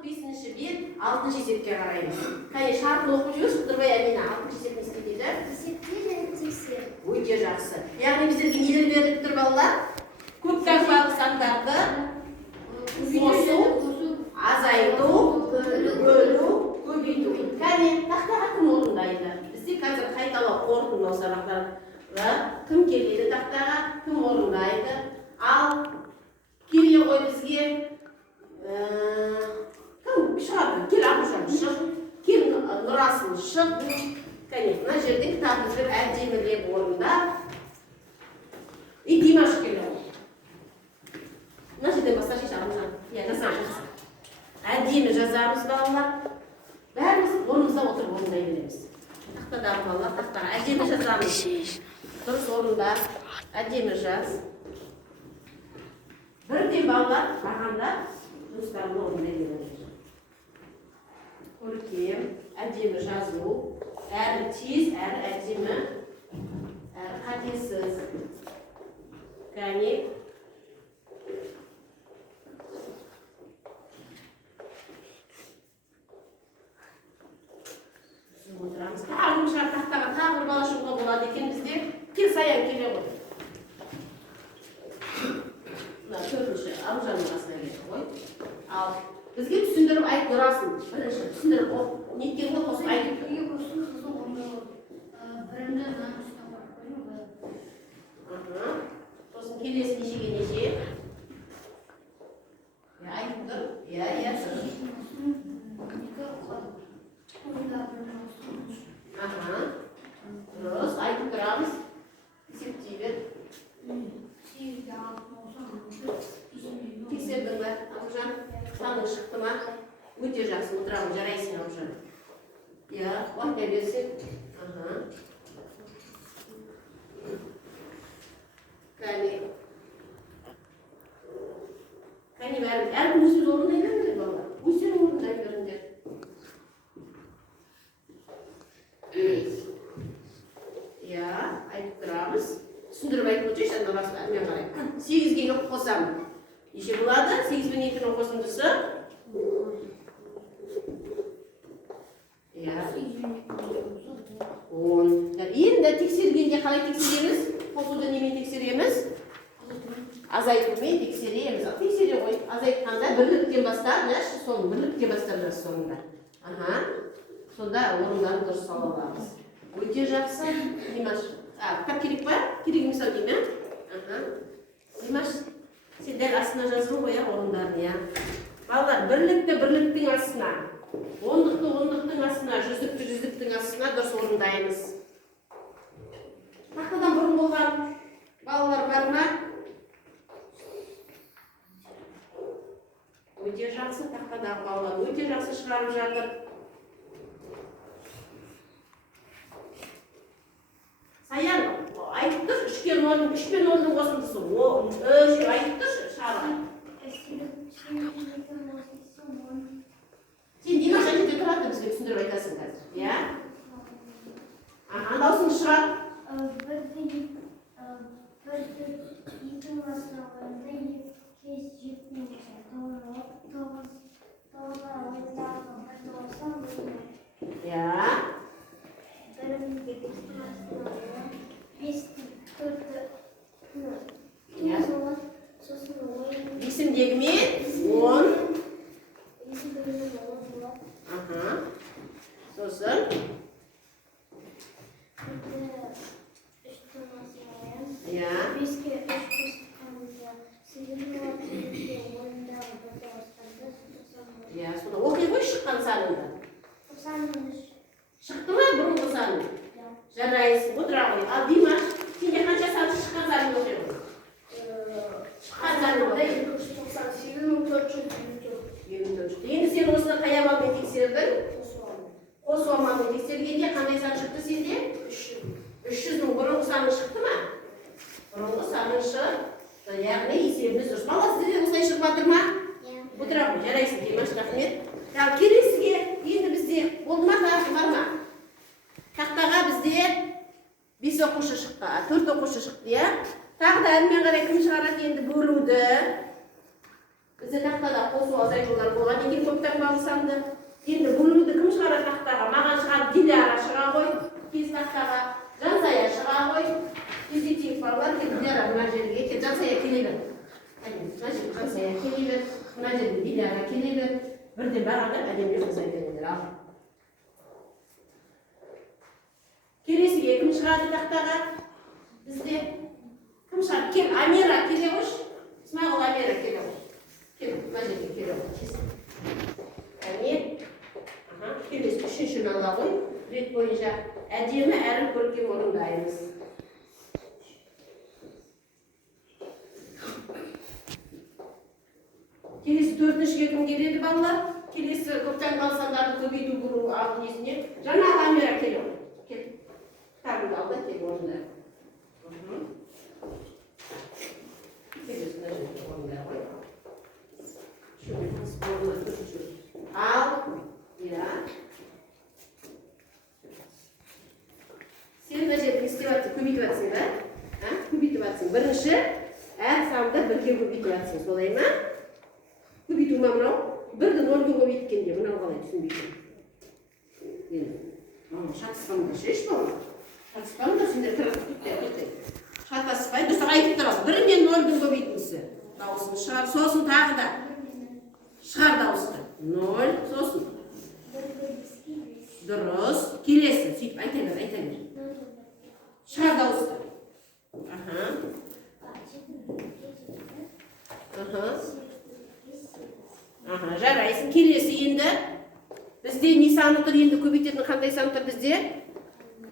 45-ші бет 6-шы есепке қараймыз. Қане шартын оқып жүріңіз, Қыдырбай Әмина 6-шы есеп не істейді дейді? Есепте және тексер. Өте жақсы. Яғни біздерге нелер беріліп тұр балалар? Көп графалық сандарды қосу, азайту, бөлу, көбейту. Кәне тақтаға кім орындайды? Бізде қазір қайталау қорытындылау сабақтары кім келеді тақтаға, кім орындайды? Ал келе ғой бізге кім шығады? Кел Ақұшан шық, кел Нұрасыл шық. Кәне, мына жерде кітабымызды әдемілеп орындап. Димаш келе ғой. Мына жерден бастап шеш Ақұшан. Жасаңыз. Әдемі жазамыз балалар. Бәріміз орнымызда отырып орындай береміз. Тақтадағы балалар тақтаға әдемі жазамыз. Дұрыс орында, әдемі жаз. Бірден балалар бағанда жұмыстарында орындай береміз. Көркем, әдемі жазу, әрі тез, әрі әдемі, әрі қатесіз. Кәне. Отырамыз. Тағы шар тақтаға тағы бір бала шығуға болады екен бізде. Кел саян келе ғой. Мына төртінші Аружанның қасына келді ғой. Ал бізге түсіндіріп айт Нұрасыл. Бірінші түсіндіріп неткен ғой қосып айтып. Бірімді мына үстіне қойып қойдым. Сосын келесі нешеге неше? Айтып тұр. Дұрыс, айтып тұрамыз. Есептей бер. Тексердің бе, Ақұжан? Саның шықты ма? Өте жақсы, отырамын, жарайсың, Ақұжан. Уақытқа берсек. Кәне бәрін, әркім өз орындай беріңдер, балалар. Өздерің орындай беріңдер. Айтып тұрамыз. Түсіндіріп айтып отыршы, анда басына әмен қарай. 8-ге 2 қосамын. Неше болады? 8 пен 2-ның қосындысы? 10. Енді тексергенде қалай тексереміз? Қосуды немен тексереміз? Азайтумен тексереміз. Тексере ғой. Азайтқанда бірліктен бастап, соның бірліктен бастап соңында. Сонда орындарын дұрыс сала аламыз. Өте жақсы. Димаш, кітап керек па? Керек емес ау деймін. Димаш, сен дәл астына жазып қоя орындарын. Балалар, бірлікті бірліктің астына, ондықты ондықтың астына, жүздікті жүздіктің астына дұрыс орындаймыз. Тақтадан бұрын болған балалар бар ма? Өте жақсы, тақтадағы балалар өте жақсы шығарып жатыр. Саян, айтып тұр, 3 пен 10-ның қосындысы. 3 айтып тұр, шары. Сен Димаш әкеде тұрады бізге түсіндіріп айтасың қазір. Даусың шығар. Бірді 2-дің астына қойғанда 2 7 Есімдегі мен 10. Сосын сонда оқи ғой шыққан саныңды. Шықты ма бұрынғы саның? Жарайсың, отыра ғой. Ал Димаш, сенде қанша саны шыққан саныңды оқи ғой? Шыққан саныңды 298.424. Енді сен осыны қай амалмен тексердің? Қосу амалмен тексергенде қандай сан шықты сенде? 300-ның бұрынғы саның шықты ма? Бұрынғы саның шықты. Яғни есебіміз дұрыс. Бала сізде осылай шығып жатыр ма? Отыра ғой, жарайсың Димаш, рахмет. Келесіге енді бізде болды ма, тағы бар ма? Тақтаға бізде 5 оқушы шықты, 4 оқушы шықты, Тағы да әрмен қарай кім шығарады енді бөлуді. Бізде тақтада қосу азайтулар болған екен көптен санды. Енді бөлуді кім шығарады тақтаға? Маған шығады, Диляра шыға ғой. Кез тақтаға Жансая шыға ғой. Кезде тек балалар, Диляра мына жерге кел, Жансая келе бер. Мына жерге Жансая келе бер, мына жерге Диляра келе бер. Бірден бағандар әдемі жасай беріңдер. Ал. Келесіге кім шығады тақтаға? Бізде кім шығады? Кел, Амира келе қойш. Смағыл Амира келе қойш. Кел, мына жерге келе қойш. Әне, келесі үшіншіні ала ғой. Рет бойынша әдемі әрі көркем орындаймыз. Келесі төртіншіге кім келеді балалар? Келесі көптен сандарды көбейту бұру алды несіне. Жаңа Амира келе ғой. Кел. Кітабыңды ал да кел орында. Келесі мына жерге орында ғой. Ал, ya. Sen mына жерде не істеп жатсың? Көбейтіп жатсың ба? Көбейтіп жатсың. Бірінші әр санды бірге көбейтіп жатсың, солай ма? Көбейту ма мынау? Бірді нөлге көбейткенде мынау қалай түсінбейсің? Енді, шатыспаңдар, шеш бала. Шатыспаңдар, сендер кіріп шатаспай, дұрыс айтып тұрасың. Бірінен нөлдің көбейтіндісі. Дауысын шығар, сосын тағы да. Шығар дауысты. 0, сосын. Дұрыс. Келесі. Сөйтіп айта бер. Шығар дауысты. Жарайсың. Келесі енді. Бізде не саны тұр енді көбейтетін қандай саны тұр бізде?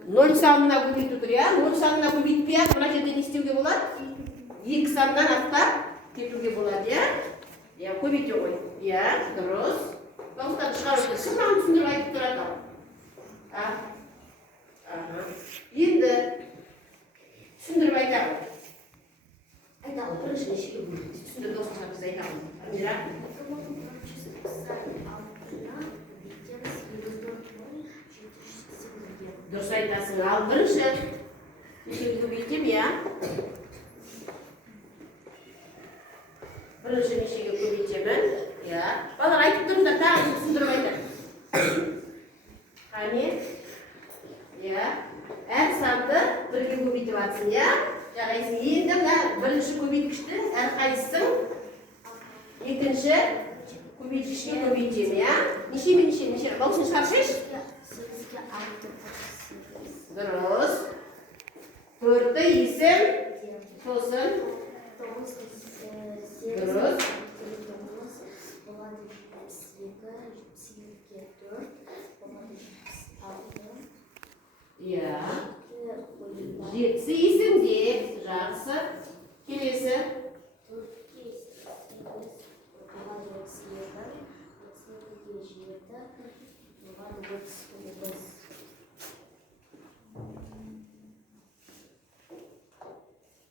0 санына көбейту тұр, я? 0 санына көбейтпей, мына жерде не істеуге болады? 2 саннан аттап кетуге болады, я? Ya, көбейте ғой. Ya, дұрыс. Дауыстарды шығарып тұр. Шықпағын түсіндіріп айтып тұрады ал. Енді түсіндіріп айта ғой. Айта ғой, бірінші нешеге бөлінді. Түсіндіріп дауыстарға біз айтамыз. Амира. Дұрыс айтасың. Ал бірінші нешеге көбейтем, я? Бірінші нешеге көбейтемін. Балар айтып тұрыңдар, тағы түсіндіріп айтады. Қане? Әр санды бірге көбейтіп жатсың, жарайсың. Енді бірінші көбейткішті әрқайсың екінші көбейткішке көбейтемін. Неше? Дауысын шығаршаш? Дұрыс. 4-ті есім, сосын. Дұрыс. Ya. Жетісі есімде. Жақсы. Келесі.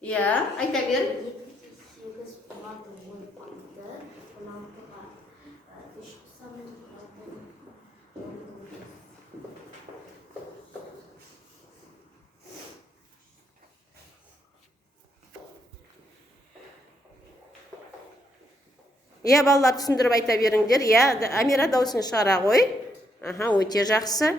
Ya, ayta ber. Ya, балалар түсіндіріп айта беріңдер. Ya, Амира дауысын шығара ғой. Өте жақсы.